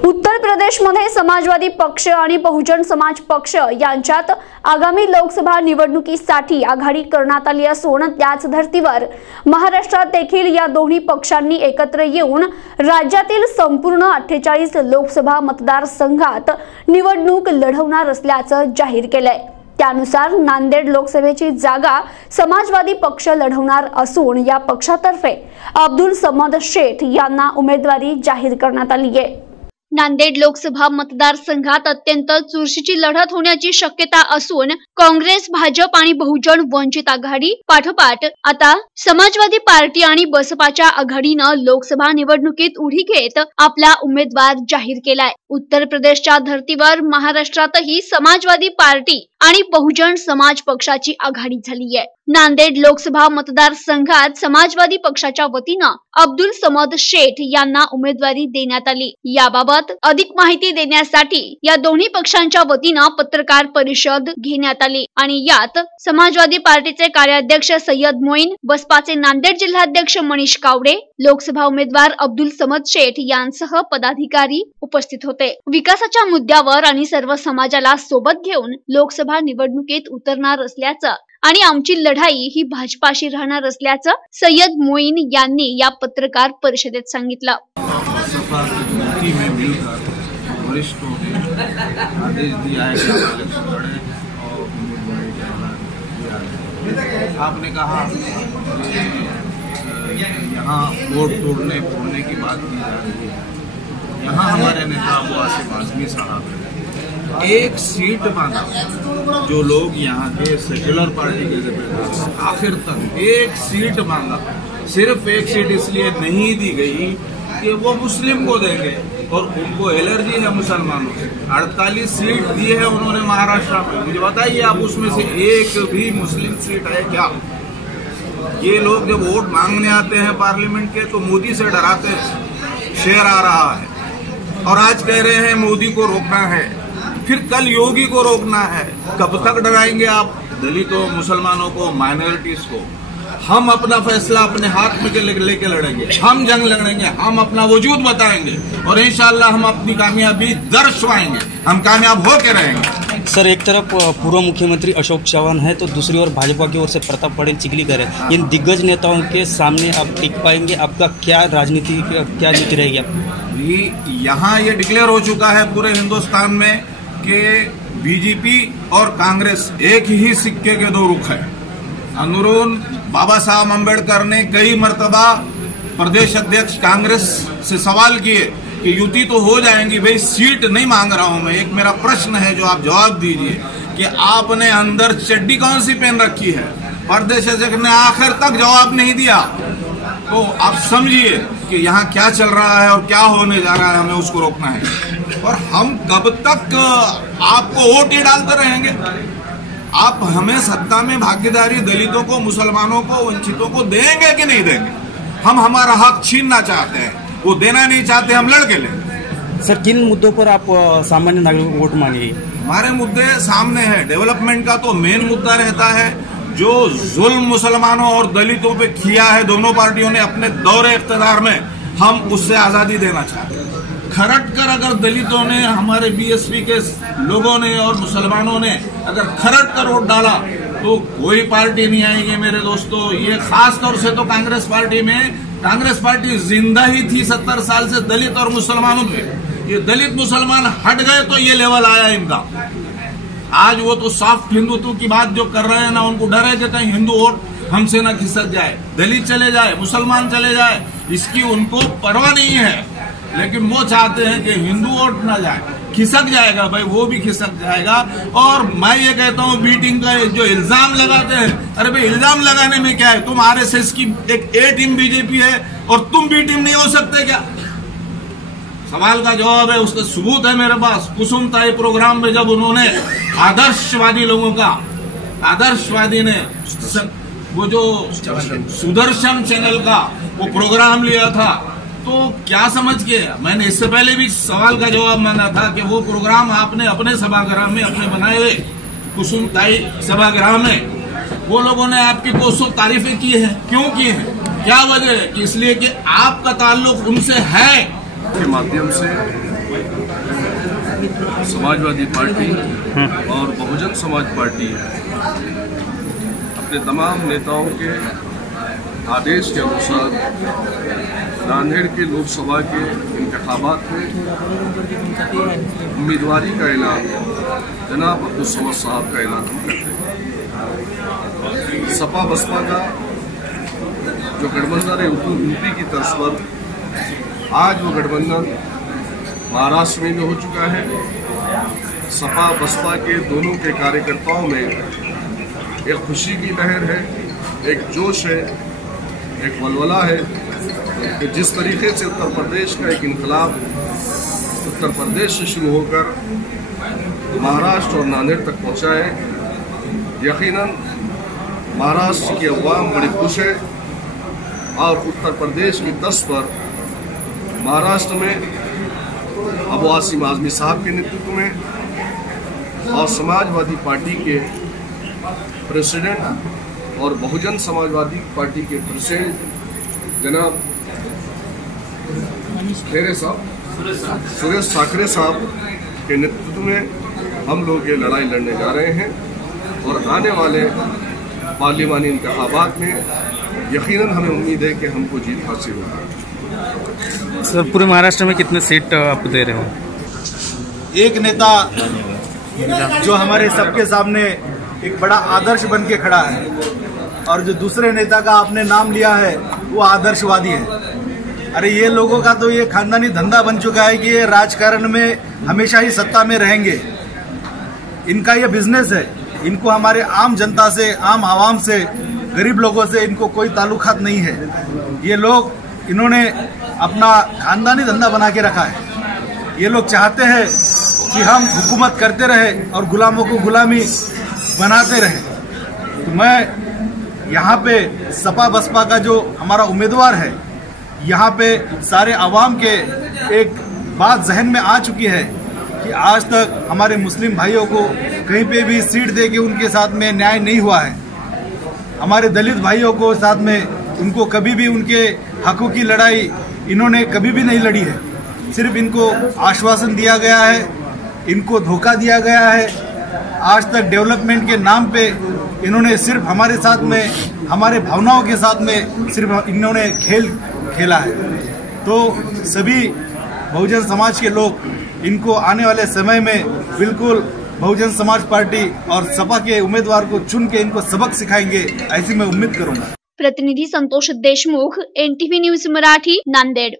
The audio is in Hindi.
उत्तर प्रदेशमध्ये समाजवादी पक्ष आणि बहुजन समाज पक्ष यांच्यात आगामी लोकसभा निवडणुकीसाठी आघाडी करण्यात आली असून त्याच धर्तीवर महाराष्ट्रात देखील या दोन्ही पक्षांनी एकत्र येऊन राज्यातील संपूर्ण 48 लोकसभा मतदारसंघात निवडणूक लढवणार असल्याचं जाहीर केलंय। त्यानुसार नांदेड लोकसभेची जागा समाजवादी पक्ष लढवणार असून या पक्षातर्फे अब्दुल समद शेख यांना उमेदवारी जाहीर करण्यात आली आहे। नांदेड लोकसभा मतदारसंघात अत्यंत चुरशीची लढत होण्याची शक्यता असून काँग्रेस, भाजप आणि बहुजन वंचित आघाडी पाठोपाठ आता समाजवादी पार्टी आणि बसपाच्या आघाडीनं लोकसभा निवडणुकीत उडी घेत आपला उमेदवार जाहीर केलाय। उत्तर प्रदेशच्या धर्तीवर महाराष्ट्रातही समाजवादी पार्टी आणि बहुजन समाज पक्षाची आघाडी झाली आहे। नांदेड लोकसभा मतदारसंघात समाजवादी पक्षाच्या वतीनं अब्दुल समद शेख यांना उमेदवारी देण्यात आली। याबाबत अधिक माहिती देण्यासाठी या दोन्ही पक्षांच्या वतीनं पत्रकार परिषद घेण्यात आली आणि यात समाजवादी पार्टीचे कार्याध्यक्ष सय्यद मोईन, बसपाचे नांदेड जिल्हाध्यक्ष मनीष कावडे, लोकसभा उमेदवार अब्दुल समद शेख यांसह पदाधिकारी उपस्थित होते। विकासाच्या मुद्द्यावर आणि सर्व समाजाला सोबत घेऊन लोकसभा निवडणुकीत उतरणार असल्याचं आणि आमची लढाई ही भाजपाशी राहणार असल्याचं सय्यद मोईन यांनी या पत्रकार परिषदेत सांगितलं। आपने कहा यहाँ वोट तोड़ने फोड़ने की बात की जा रही है। यहाँ हमारे नेता अबू आसिफ आजमी साहब एक सीट मांगा, जो लोग यहाँ के सेक्युलर पार्टी के रिप्रेजेंटेटिव आखिर तक एक सीट मांगा। सिर्फ एक सीट इसलिए नहीं दी गई कि वो मुस्लिम को देंगे और उनको एलर्जी है मुसलमानों से। 48 सीट दी है उन्होंने महाराष्ट्र में। मुझे बताइए आप उसमें से एक भी मुस्लिम सीट है क्या? ये लोग जब वोट मांगने आते हैं पार्लियामेंट के तो मोदी से डराते हैं, शेर आ रहा है, और आज कह रहे हैं मोदी को रोकना है, फिर कल योगी को रोकना है। कब तक डराएंगे आप दलितों, मुसलमानों को, माइनॉरिटीज को? हम अपना फैसला अपने हाथ में लेके लड़ेंगे, हम जंग लड़ेंगे, हम अपना वजूद बताएंगे और इंशाअल्लाह हम अपनी कामयाबी दर्शाएंगे, हम कामयाब होके रहेंगे। सर, एक तरफ पूर्व मुख्यमंत्री अशोक चौहान है तो दूसरी ओर भाजपा की ओर से प्रताप पटेल चिखलीकर है। इन दिग्गज नेताओं के सामने आप टिक पाएंगे? आपका क्या राजनीति, क्या नीति रहेगी? यहाँ ये डिक्लेयर हो चुका है पूरे हिंदुस्तान में कि बीजेपी और कांग्रेस एक ही सिक्के के दो रुख है। अंदरून बाबा साहब अम्बेडकर ने कई मर्तबा प्रदेश अध्यक्ष कांग्रेस से सवाल किए कि युति तो हो जाएंगी, भाई सीट नहीं मांग रहा हूं मैं। एक मेरा प्रश्न है जो आप जवाब दीजिए कि आपने अंदर चड्डी कौन सी पहन रखी है? प्रदेश अध्यक्ष ने आखिर तक जवाब नहीं दिया। तो आप समझिए कि यहाँ क्या चल रहा है और क्या होने जा रहा है, हमें उसको रोकना है। और हम कब तक आपको वोट ही डालते रहेंगे? आप हमें सत्ता में भागीदारी दलितों को, मुसलमानों को, वंचितों को देंगे कि नहीं देंगे? हम हमारा हक छीनना चाहते हैं, वो देना नहीं चाहते, हम लड़के लेंगे। सर, किन मुद्दों पर आप सामान्य नागरिक को वोट मांगेंगे? हमारे मुद्दे सामने हैं। डेवलपमेंट का तो मेन मुद्दा रहता है, जो जुल्म मुसलमानों और दलितों पे किया है दोनों पार्टियों ने अपने दौरे इख्तियार में, हम उससे आजादी देना चाहते हैं। खरट कर अगर दलितों ने, हमारे बीएसपी के लोगों ने और मुसलमानों ने अगर खरट कर वोट डाला तो कोई पार्टी नहीं आएगी मेरे दोस्तों। ये खास तौर से तो कांग्रेस पार्टी में, कांग्रेस पार्टी जिंदा ही थी 70 साल से दलित और मुसलमानों पे। ये दलित मुसलमान हट गए तो ये लेवल आया इनका। आज वो तो सॉफ्ट हिंदुत्व की बात जो कर रहे हैं ना, उनको डर है कि कहीं हिंदू वोट हमसे ना खिसक जाए, दलित चले जाए, मुसलमान चले जाए, इसकी उनको परवाह नहीं है। लेकिन वो चाहते हैं कि हिंदू वोट ना जाए, खिसक जाएगा भाई, वो भी खिसक जाएगा। और मैं ये कहता हूँ बीटिंग का जो इल्जाम लगाते हैं, अरे भाई इल्जाम लगाने में क्या है? तुम आरएसएस की एक ए टीम बीजेपी है और तुम बी टीम नहीं हो सकते क्या? सवाल का जवाब है, उसका सबूत है मेरे पास। कुसुम ताई प्रोग्राम में जब उन्होंने आदर्शवादी लोगों का, आदर्शवादी ने वो जो सुदर्शन चैनल का वो प्रोग्राम लिया था, तो क्या समझ के, मैंने इससे पहले भी सवाल का जवाब मांगा था कि वो प्रोग्राम आपने अपने सभागृह में, अपने बनाए हुए कुसुम ताई सभागृह में, वो लोगों ने आपकी कोसों तारीफें की है। क्यों की है? क्या वजह है? कि इसलिए कि आपका ताल्लुक उनसे है। के माध्यम से समाजवादी पार्टी और बहुजन समाज पार्टी अपने तमाम नेताओं के आदेश के अनुसार नांदेड़ के लोकसभा के इंतखाबात में उम्मीदवारी का ऐलान जनाब अब्दुल समद साहब का ऐलान हम करते हैं। सपा बसपा का जो गठबंधन है यूपी की तर्ज पर आज वो गठबंधन महाराष्ट्र में भी हो चुका है। सपा बसपा के दोनों के कार्यकर्ताओं में एक खुशी की लहर है, एक जोश है, एक वलवला है कि जिस तरीके से उत्तर प्रदेश का एक इनकलाब उत्तर प्रदेश से शुरू होकर महाराष्ट्र और नांदेड़ तक पहुंचा है। यकीनन महाराष्ट्र की अवाम बड़ी खुश है और उत्तर प्रदेश की तर्ज पर महाराष्ट्र में अबू आसिम आज़मी साहब के नेतृत्व में और समाजवादी पार्टी के प्रेसिडेंट और बहुजन समाजवादी पार्टी के प्रेसिडेंट जनाब सुरेश साखरे साहब के नेतृत्व में हम लोग ये लड़ाई लड़ने जा रहे हैं और आने वाले पार्लिमानी इंतखाबात में यकीनन हमें उम्मीद है कि हमको जीत हासिल होगी। सर, पूरे महाराष्ट्र में कितने सीट आप दे रहे हो? एक नेता जो हमारे सबके सामने एक बड़ा आदर्श बन के खड़ा है और जो दूसरे नेता का आपने नाम लिया है वो आदर्शवादी है। अरे ये लोगों का तो ये खानदानी धंधा बन चुका है कि ये राजकारण में हमेशा ही सत्ता में रहेंगे। इनका ये बिजनेस है। इनको हमारे आम जनता से, आम आवाम से, गरीब लोगों से इनको कोई ताल्लुकात नहीं है। ये लोग इन्होंने अपना खानदानी धंधा बना के रखा है। ये लोग चाहते हैं कि हम हुकूमत करते रहे और गुलामों को गुलामी बनाते रहे। तो मैं यहाँ पे सपा बसपा का जो हमारा उम्मीदवार है, यहाँ पे सारे आवाम के एक बात जहन में आ चुकी है कि आज तक हमारे मुस्लिम भाइयों को कहीं पे भी सीट दे के उनके साथ में न्याय नहीं हुआ है। हमारे दलित भाइयों को साथ में उनको कभी भी उनके हकों की लड़ाई इन्होंने कभी भी नहीं लड़ी है। सिर्फ इनको आश्वासन दिया गया है, इनको धोखा दिया गया है। आज तक डेवलपमेंट के नाम पे इन्होंने सिर्फ हमारे साथ में, हमारे भावनाओं के साथ में सिर्फ इन्होंने खेल खेला है। तो सभी बहुजन समाज के लोग इनको आने वाले समय में बिल्कुल बहुजन समाज पार्टी और सपा के उम्मीदवार को चुन के इनको सबक सिखाएंगे, ऐसी मैं उम्मीद करूंगा। प्रतिनिधी संतोष देशमुख, NTV न्यूज मराठी, नांदेड।